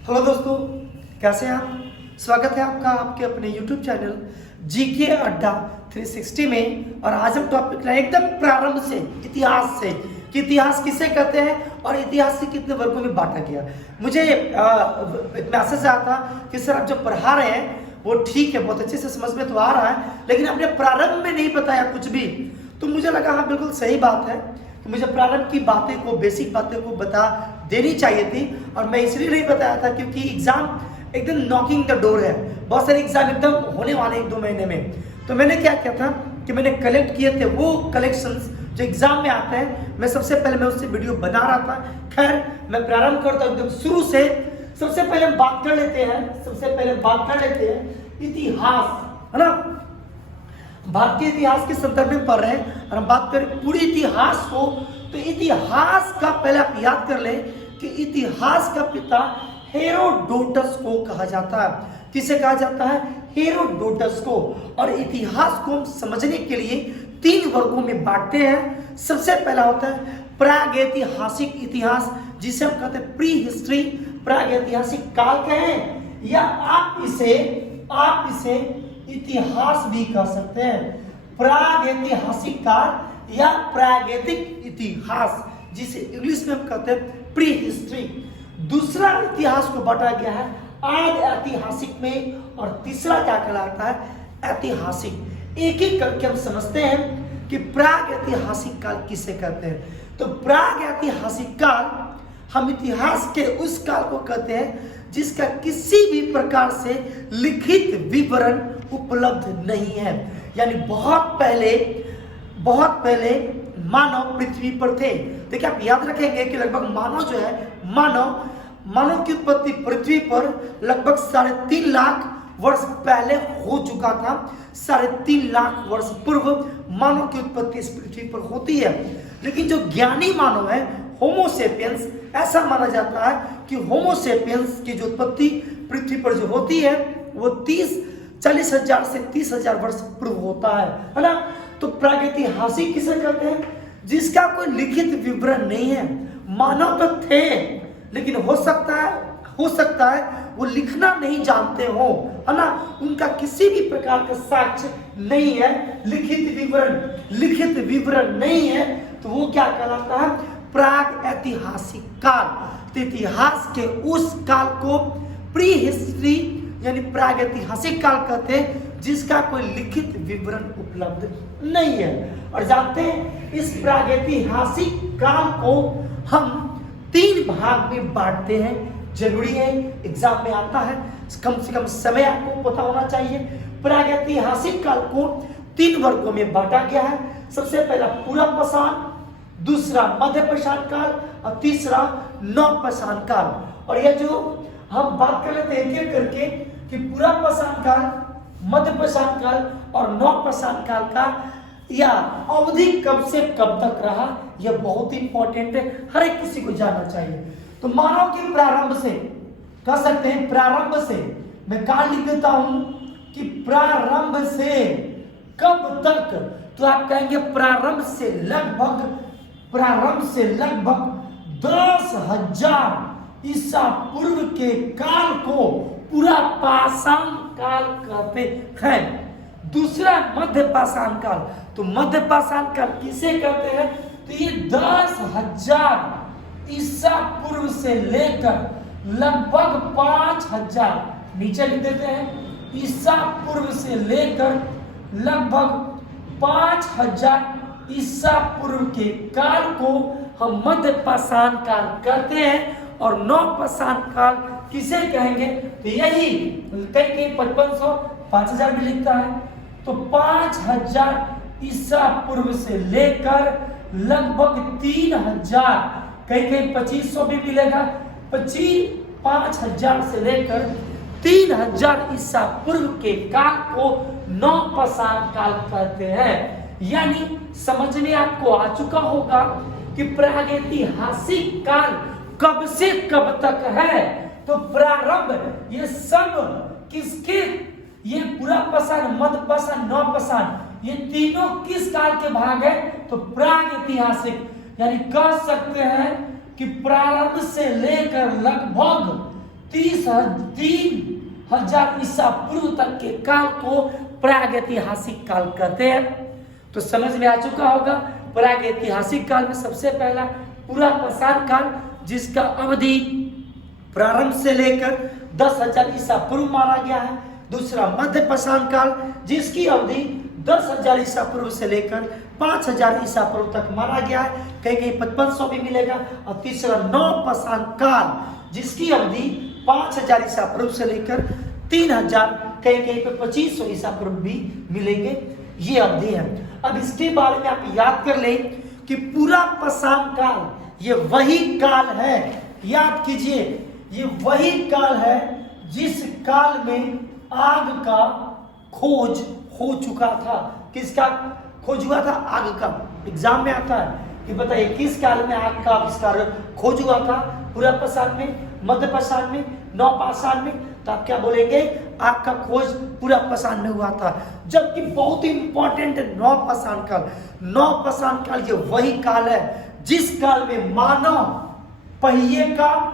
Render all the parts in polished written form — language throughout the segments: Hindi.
हेलो दोस्तों, कैसे हैं आप। स्वागत है आपका आपके अपने YouTube चैनल जीके अड्डा 360 में। और आज हम टॉपिक लाए एकदम प्रारंभ से, इतिहास से कि इतिहास किसे कहते हैं और इतिहास से कितने वर्गों में बांटा गया। मुझे एक मैसेज आया था कि सर आप जो पढ़ा रहे हैं वो ठीक है, बहुत अच्छे से समझ में तो आ रहा है, लेकिन आपने प्रारंभ में नहीं बताया कुछ भी। तो मुझे लगा हाँ बिल्कुल सही बात है कि मुझे प्रारंभ की बातें को, बेसिक बातें को बता देनी चाहिए थी। और मैं इसलिए नहीं बताया था क्योंकि एग्जाम एकदम नॉकिंग द डोर है, बहुत सारे एग्जाम एकदम होने वाले 1-2 महीने में। तो मैंने क्या किया था कि मैंने कलेक्ट किए थे वो कलेक्शंस जो एग्जाम में आते हैं। मैं सबसे पहले मैं उससे वीडियो बना रहा था। खैर मैं प्रारंभ करता हूँ एकदम शुरू से। सबसे पहले हम बात कर लेते हैं इतिहास, है ना। भारतीय इतिहास के संदर्भ में पढ़ रहे हैं और हम बात करें पूरे इतिहास को। तो इतिहास का पहले आप याद कर लें कि इतिहास का पिता हेरोडोटस को कहा जाता है। किसे कहा जाता है? हेरोडोटस को। और इतिहास को हम समझने के लिए 3 वर्गों में बांटते हैं। सबसे पहला होता है प्रागैतिहासिक इतिहास, जिसे हम कहते हैं प्री हिस्ट्री, प्रागैतिहासिक काल कहें या आप इसे इतिहास भी कह सकते हैं। प्रागैतिहासिक काल या प्रागैतिक इतिहास, जिसे इंग्लिश में हम कहते हैं प्री हिस्ट्री। दूसरा इतिहास को बांटा गया है आद ऐतिहासिक में, और तीसरा क्या कहलाता है? ऐतिहासिक। एक एक करके हम समझते हैं कि प्रागैतिहासिक काल किसे कहते हैं। तो प्रागैतिहासिक काल हम इतिहास के उस काल को कहते हैं जिसका किसी भी प्रकार से लिखित विवरण उपलब्ध नहीं है। यानी बहुत पहले मानव पृथ्वी पर थे। देखिए आप याद रखेंगे कि लगभग मानव जो है, मानव की उत्पत्ति पृथ्वी पर लगभग 3.5 लाख वर्ष पहले हो चुका था। 3.5 लाख वर्ष पूर्व मानव की उत्पत्ति इस पृथ्वी पर होती है। लेकिन जो ज्ञानी मानव है, होमो सेपियंस, ऐसा माना जाता है कि होमो सेपियंस की जो उत्पत्ति पृथ्वी पर जो होती है वो 40,000 से 30,000 वर्ष पूर्व होता है ना। तो प्रागैतिहासिक किसे कहते हैं? जिसका कोई लिखित विवरण नहीं है। मानव तो थे, लेकिन हो सकता है वो लिखना नहीं जानते हो, है ना। उनका किसी भी प्रकार का साक्ष्य नहीं है, लिखित विवरण नहीं है। तो वो क्या कहलाता है? प्राग ऐतिहासिक काल। तो इतिहास के उस काल को प्री हिस्ट्री यानी प्रागैतिहासिक काल कहते हैं जिसका कोई लिखित विवरण उपलब्ध नहीं है। और जानते हैं इस प्रागैतिहासिक काल को हम 3 भाग में बांटते हैं। जरूरी है, एग्जाम में आता है, कम से कम समय आपको पता होना चाहिए। प्रागैतिहासिक काल को 3 वर्गों में बांटा गया है। सबसे पहला पूरब पाषाण, दूसरा मध्य पाषाण काल और तीसरा नव पाषाण काल। और यह जो हम बात कर लेते हैं एक करके कि पूरब पाषाण काल, मध्य पाषाण काल और नव पाषाण काल का या अवधि कब से कब तक रहा, यह बहुत ही इंपॉर्टेंट है, हर एक किसी को जानना चाहिए। तो मानव के प्रारंभ से कह सकते हैं, प्रारंभ से मैं काल लिख देता हूं कि प्रारंभ से कब तक। तो आप कहेंगे प्रारंभ से लगभग 10,000 ईसा पूर्व के काल को पूरा पाषाण काल कहते हैं। दूसरा मध्य पाषाण काल। तो मध्य पाषाण काल किसे कहते हैं? तो ये 10,000 ईसा पूर्व से लेकर लगभग 5,000, नीचे लिख देते हैं, ईसा पूर्व से लेकर लगभग 5,000 ईसा पूर्व के काल को हम मध्य पाषाण काल कहते हैं। और नव पाषाण काल किसे कहेंगे? तो यही कहीं 5500, 5,000 भी लिखता है। तो 5,000 ईसा पूर्व से लेकर लगभग 3,000, कहीं 2,500 भी मिलेगा। 5,000 से लेकर 3,000 ईसा पूर्व के काल को नव पाषाण काल कहते हैं। यानी समझ में आपको आ चुका होगा कि प्रागैतिहासिक काल कब से कब तक है। तो प्रारंभ ये सब किसके, ये पूरब पाषाण, मध्य पाषाण, नव पाषाण, ये तीनों किस काल के भाग है? तो प्रागैतिहासिक। यानी कह सकते हैं कि प्रारंभ से लेकर लगभग 3000 ईसा पूर्व तक के काल को प्रागैतिहासिक काल कहते हैं। तो समझ में आ चुका होगा, प्रागैतिहासिक काल में सबसे पहला पुरापाषाण काल, जिसका अवधि प्रारंभ से लेकर 10,000 ईसा पूर्व माना गया है। दूसरा मध्यपाषाण काल, जिसकी अवधि 10,000 ईसा पूर्व से लेकर 5,000 ईसा पूर्व तक माना गया है, कहीं कहीं 5500 भी मिलेगा। और तीसरा नवपाषाण काल, जिसकी अवधि 5,000 ईसा पूर्व से लेकर 3,000, कहीं कहीं पे 2500 ईसा पूर्व भी मिलेंगे। ये अवधि है। अब इसके बारे में आप याद कर लें कि पुरापाषाण काल ये वही काल है, याद कीजिए, ये वही काल है जिस काल में आग का खोज हो चुका था। किसका खोज हुआ था? आग का। एग्जाम में आता है कि बताइए किस काल में आग का आविष्कार खोज हुआ था? पुरापाषाण में, मध्यपाषाण में, नवपाषाण में? तो आप क्या बोलेंगे? आग का खोज पुरापाषाण में हुआ था। जबकि बहुत ही इंपॉर्टेंट है नवपाषाण काल। नवपाषाण काल ये वही काल है जिस काल में मानव पहिए का,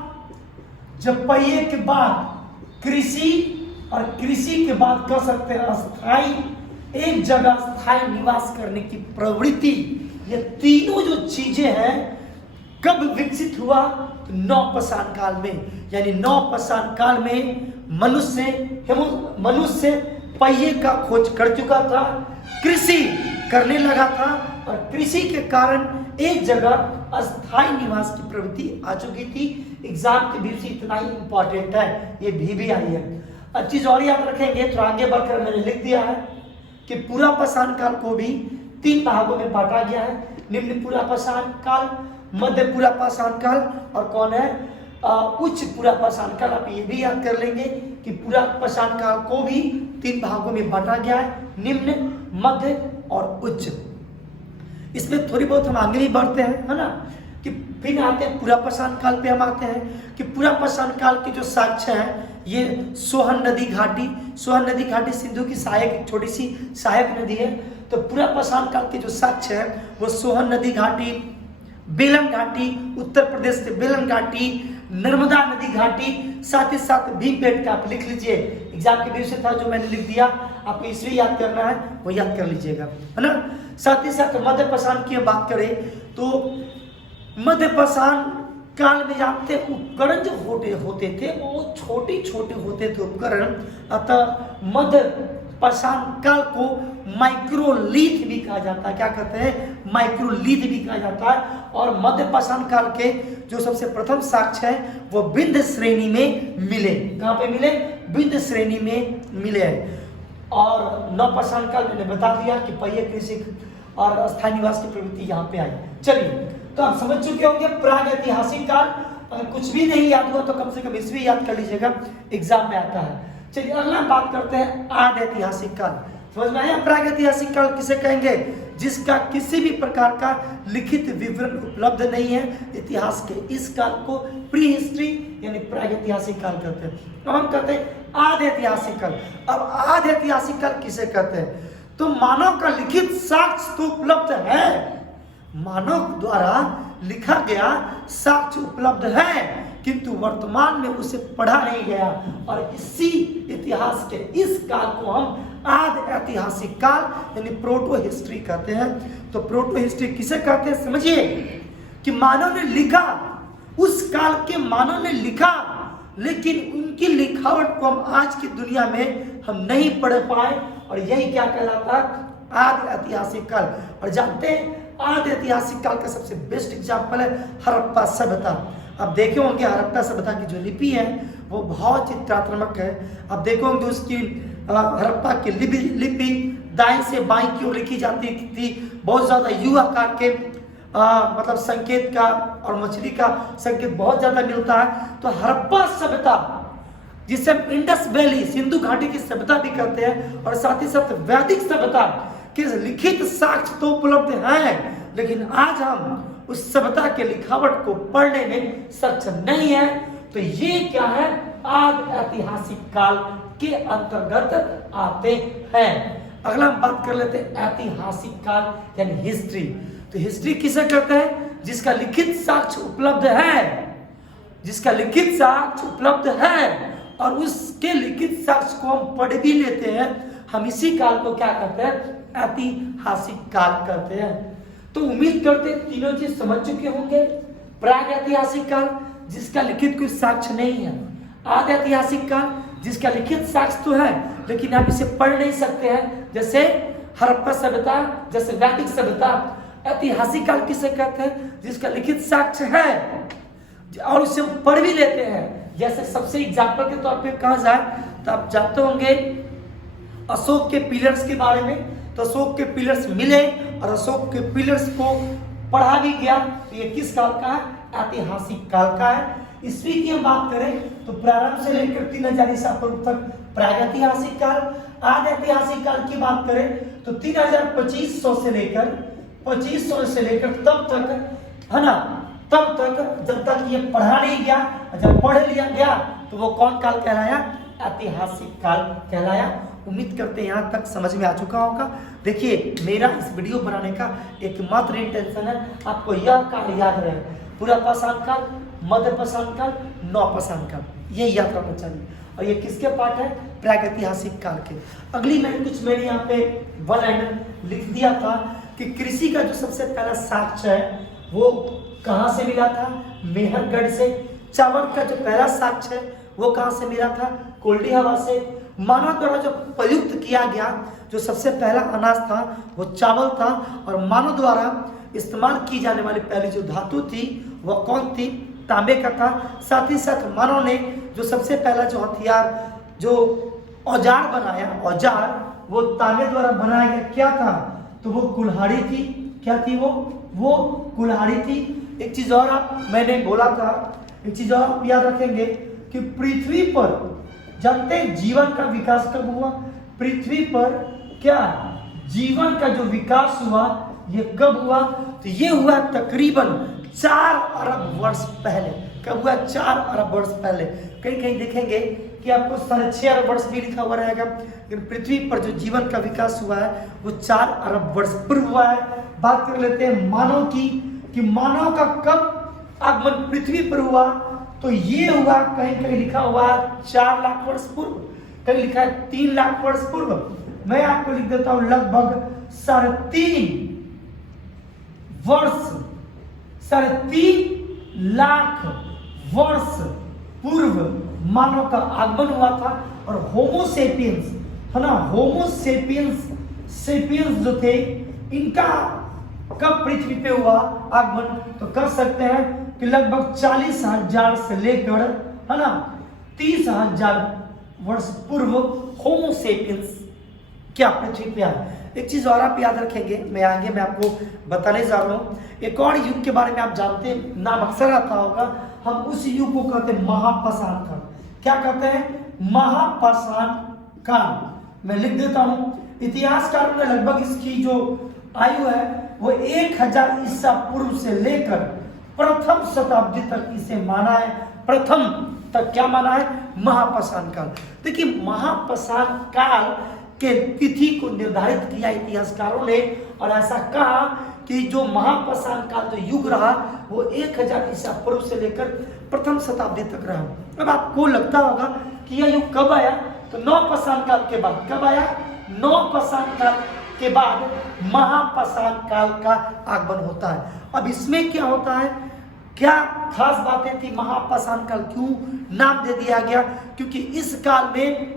जब पहिए के बाद कृषि, और कृषि के बाद कह सकते हैं अस्थाई, एक जगह स्थायी निवास करने की प्रवृत्ति, ये तीनों जो चीजें हैं कब विकसित हुआ? तो नवपाषाण काल में। यानी नवपाषाण काल में मनुष्य पहिए का खोज कर चुका था, कृषि करने लगा था, और कृषि के कारण एक जगह अस्थायी निवास की प्रवृत्ति आ चुकी थी। एग्जाम के भी से इतना ही इंपॉर्टेंट है, ये भी आई है। अब चीज और याद रखेंगे, तो आगे बढ़कर मैंने लिख दिया है कि पुरापाषाण काल को भी 3 भागों में बांटा गया है। निम्न पुरापाषाण काल, मध्य पुरापाषाण काल, और कौन है? उच्च पुरापाषाण काल। आप ये भी याद कर लेंगे कि पुरापाषाण काल को भी 3 भागों में बांटा गया है, निम्न, मध्य और उच्च। इसमें थोड़ी बहुत हम आगे भी बढ़ते हैं, है ना, कि फिर आते हैं पुरापाषाण काल पे। हम आते हैं कि पुरापाषाण काल के जो साक्ष्य हैं, ये सोहन नदी घाटी, सोहन नदी घाटी सिंधु की सहायक, एक छोटी सी सहायक नदी है। तो पुरापाषाण काल के जो साक्ष्य है वो सोहन नदी घाटी, बेलन घाटी, उत्तर प्रदेश के बेलन घाटी, नर्मदा नदी घाटी, साथ ही साथ भीमबेटका का आप लिख लीजिए। एग्जाम के विषय था जो मैंने लिख दिया, आपको इसलिए याद करना है, वो याद कर लीजिएगा, है ना। साथ ही साथ मध्यपाषाण की बात करें तो मध्यपाषाण काल में जानते हैं उपकरण जो होते थे वो छोटे छोटे होते थे उपकरण। अतः मध्यपाषाण काल को माइक्रोलिथ भी कहा जाता है। क्या कहते हैं? माइक्रोलिथ भी कहा जाता है। और मध्यपाषाण काल के जो सबसे प्रथम साक्ष्य है वो विंध्य श्रेणी में मिले। कहाँ पे मिले? विंध्य श्रेणी में मिले हैं। और नवपाषाण काल मैंने बता दिया कि पहिए कृषि और अस्थायी निवास की प्रवृत्ति यहाँ पे आई। चलिए, तो आप समझ चुके होंगे प्रागैतिहासिक काल। अगर कुछ भी नहीं याद हुआ तो कम से कम इसमें याद कर लीजिएगा, एग्जाम में आता है। चलिए अगला बात करते हैं आद ऐतिहासिक काल। समझ में आया? प्रागैतिहासिक काल किसे कहेंगे? जिसका किसी भी प्रकार का लिखित विवरण उपलब्ध नहीं है इतिहास के, इस काल को प्री हिस्ट्री यानी प्रागैतिहासिक काल कहते हैं। अब हम कहते हैं आद ऐतिहासिक काल। अब आद ऐतिहासिक काल किसे कहते हैं? तो मानव का लिखित साक्ष्य तो उपलब्ध है, मानव द्वारा लिखा गया साक्ष्य उपलब्ध है, किंतु वर्तमान में उसे पढ़ा नहीं गया। और इसी इतिहास के इस काल को हम आद ऐतिहासिक काल यानी प्रोटो हिस्ट्री कहते हैं। तो प्रोटो हिस्ट्री किसे कहते हैं? समझिए कि मानव ने लिखा, उस काल के मानव ने लिखा, लेकिन उनकी लिखावट को हम आज की दुनिया में हम नहीं पढ़ पाए, और यही क्या कहलाता है? आद ऐतिहासिक काल। और जानते हैं आद ऐतिहासिक काल का सबसे बेस्ट एग्जाम्पल है हड़प्पा सभ्यता। आप देखे होंगे हड़प्पा सभ्यता की जो लिपि है वो बहुत चित्रात्मक है। आप देखोगे उसकी हड़प्पा की लिपि दाएं से बाएं की ओर लिखी जाती थी। बहुत ज्यादा यू आकार के मतलब संकेत का और मछली का संकेत बहुत ज्यादा मिलता है। तो हड़प्पा सभ्यता जिसे हम इंडस वैली सिंधु घाटी की सभ्यता भी कहते हैं, और साथ ही साथ वैदिक सभ्यता के लिखित साक्ष्य तो उपलब्ध हैं, लेकिन आज हम उस सभ्यता के लिखावट को पढ़ने में सक्षम नहीं है। तो ये क्या है? आद ऐतिहासिक काल के अंतर्गत आते हैं। अगला हम बात कर लेते हैं ऐतिहासिक काल यानी हिस्ट्री। तो हिस्ट्री किसे कहते हैं? जिसका लिखित साक्ष्य उपलब्ध है, जिसका लिखित साक्ष्य उपलब्ध है और उसके लिखित साक्ष्य को हम पढ़ भी लेते हैं, हम इसी काल को क्या कहते हैं? ऐतिहासिक काल कहते हैं। तो उम्मीद करते हैं तीनों चीज समझ चुके होंगे। प्राग ऐतिहासिक काल जिसका लिखित कोई साक्ष्य नहीं है, आदि ऐतिहासिक काल जिसका लिखित साक्ष्य तो है लेकिन हम इसे पढ़ नहीं सकते हैं, जैसे हड़प्पा सभ्यता, जैसे वैदिक सभ्यता। ऐतिहासिक काल किसे कहते हैं? जिसका लिखित साक्ष्य है और उसे हम पढ़ भी लेते हैं। जैसे सबसे एग्जाम्पल के तौर पे कहा जाए तो आप जानते होंगे अशोक के पिलर्स के बारे में। तो अशोक के पिलर्स मिले और अशोक के पिलर्स को पढ़ा भी गया। तो ये किस काल का है? ऐतिहासिक काल का है। ईस्वी की हम बात करें तो प्रारंभ से लेकर 3000 ईसा पूर्व तक प्रागैतिहासिक काल। आदि ऐतिहासिक काल की बात करें तो 2500 से लेकर 2500 से लेकर तब तक, है ना, तब तक जब तक ये पढ़ा नहीं गया, जब पढ़ लिया गया तो वो कौन काल कहलाया? ऐतिहासिक काल कहलाया। उम्मीद करते हैं यहाँ तक समझ में आ चुका होगा। देखिए मेरा इस वीडियो बनाने का एकमात्र इंटेंशन है आपको यह काल याद रहे, पुरापाषाण काल, मध्य पाषाण काल, नवपाषाण काल, ये याद रखना चाहिए। और ये किसके पार्ट है? प्रागैतिहासिक काल के। अगली मैंने यहाँ पे वन लाइनर लिख दिया था कि कृषि का जो सबसे पहला साक्ष्य है वो कहाँ से मिला था? मेहरगढ़ से। चावल का जो पहला साक्ष्य है वो कहाँ से मिला था? कोल्डी हवा से। मानव द्वारा जो प्रयुक्त किया गया जो सबसे पहला अनाज था वो चावल था, और मानव द्वारा इस्तेमाल की जाने वाली पहली जो धातु थी वह कौन थी? तांबे का था। साथ ही साथ मानव ने जो सबसे पहला जो हथियार, जो औजार बनाया, औजार वो तांबे द्वारा बनाया गया, क्या था? तो वो कुल्हाड़ी थी। क्या थी वो कुल्हाड़ी थी। एक चीज और मैंने बोला था, एक चीज और आप याद रखेंगे कि पृथ्वी पर जानते हैं जीवन का विकास कब हुआ? पृथ्वी पर क्या जीवन का जो विकास हुआ ये कब हुआ? तो ये हुआ तकरीबन 4 अरब वर्ष पहले। कब हुआ? 4 अरब वर्ष पहले। कहीं कहीं देखेंगे कि आपको 6.5 अरब वर्ष भी लिखा हुआ रहेगा, लेकिन पृथ्वी पर जो जीवन का विकास हुआ है वो 4 अरब वर्ष पूर्व हुआ है। बात कर लेते हैं मानव की, कि मानव का कब आगमन पृथ्वी पर हुआ? तो ये हुआ कहीं कहीं लिखा हुआ है 4 लाख वर्ष पूर्व, कहीं लिखा है 3 लाख वर्ष पूर्व। मैं आपको लिख देता हूं लगभग 3.5 लाख वर्ष पूर्व मानव का आगमन हुआ था। और होमोसेपियंस, है ना, होमोसेपियंस जो थे इनका कब पृथ्वी पे हुआ आगमन? तो कर सकते हैं कि लगभग 40,000 से लेकर, है ना, 30,000 वर्ष पूर्व होमोसेपियंस क्या पृथ्वी पे आए। एक चीज और आप याद रखेंगे, मैं आपको बताने जा रहा हूँ। एक और युग के बारे में आप जानते हैं, नाम अक्सर आता होगा, हम उस युग को कहते हैं महापाषाण काल। क्या कहते हैं? महापाषाण काल। मैं लिख देता हूँ, इतिहासकारों ने लगभग इसकी जो आयु है वो 1000 ईसा पूर्व से लेकर प्रथम शताब्दी तक इसे माना है। प्रथम तक क्या माना है? महापाषाण काल। देखिए महापाषाण काल के तिथि को निर्धारित किया इतिहासकारों ने और ऐसा कहा कि जो महापाषाण काल जो युग रहा वो 1000 ईसा पूर्व से लेकर प्रथम शताब्दी तक रहा। अब आपको लगता होगा कि यह युग कब आया? तो नवपाषाण काल के बाद। कब आया? नवपाषाण काल के बाद महापाषाण काल का आगमन होता है। अब इसमें क्या होता है, क्या खास बातें थी? महापाषाण काल क्यों नाम दे दिया गया? क्योंकि इस काल में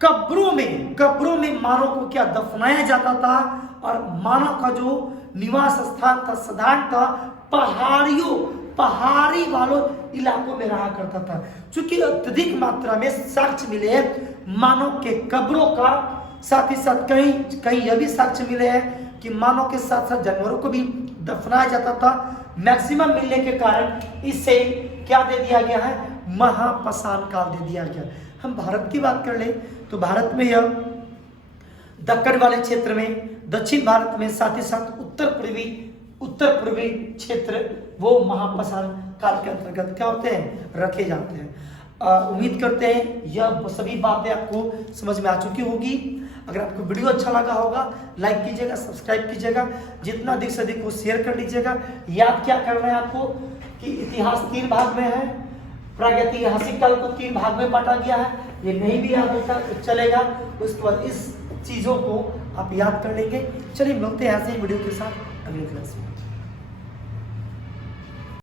कब्रों में मानव को क्या दफनाया जाता था, और मानव का जो निवास स्थान था साधारणतः पहाड़ी वालों इलाकों में रहा करता था। चूंकि अत्यधिक मात्रा में साक्ष्य मिले मानव के कब्रों का, साथ ही साथ कहीं यह भी साक्ष्य मिले हैं कि मानव के साथ साथ जानवरों को भी दफनाया जाता था। मैक्सिमम मिलने के कारण इसे क्या दे दिया गया है? महापाषाण काल दे दिया गया। हम भारत की बात कर ले तो भारत में यह दक्कन वाले क्षेत्र में, दक्षिण भारत में, साथ ही साथ उत्तर पूर्वी क्षेत्र वो महापाषाण काल के अंतर्गत क्या होते हैं? रखे जाते हैं। उम्मीद करते हैं यह सभी बातें आपको समझ में आ चुकी होगी। अगर आपको वीडियो अच्छा लगा होगा लाइक कीजिएगा, सब्सक्राइब कीजिएगा, जितना अधिक से अधिक वो शेयर कर लीजिएगा। याद क्या करना है आपको कि इतिहास 3 भाग में है, प्रागैतिहासिक काल को 3 भाग में बांटा गया है, ये नहीं भी याद होता तो चलेगा। उसके बाद इस चीज़ों को आप याद कर लेंगे। चलिए मिलते हैं ऐसे ही वीडियो के साथ अगली क्लास में।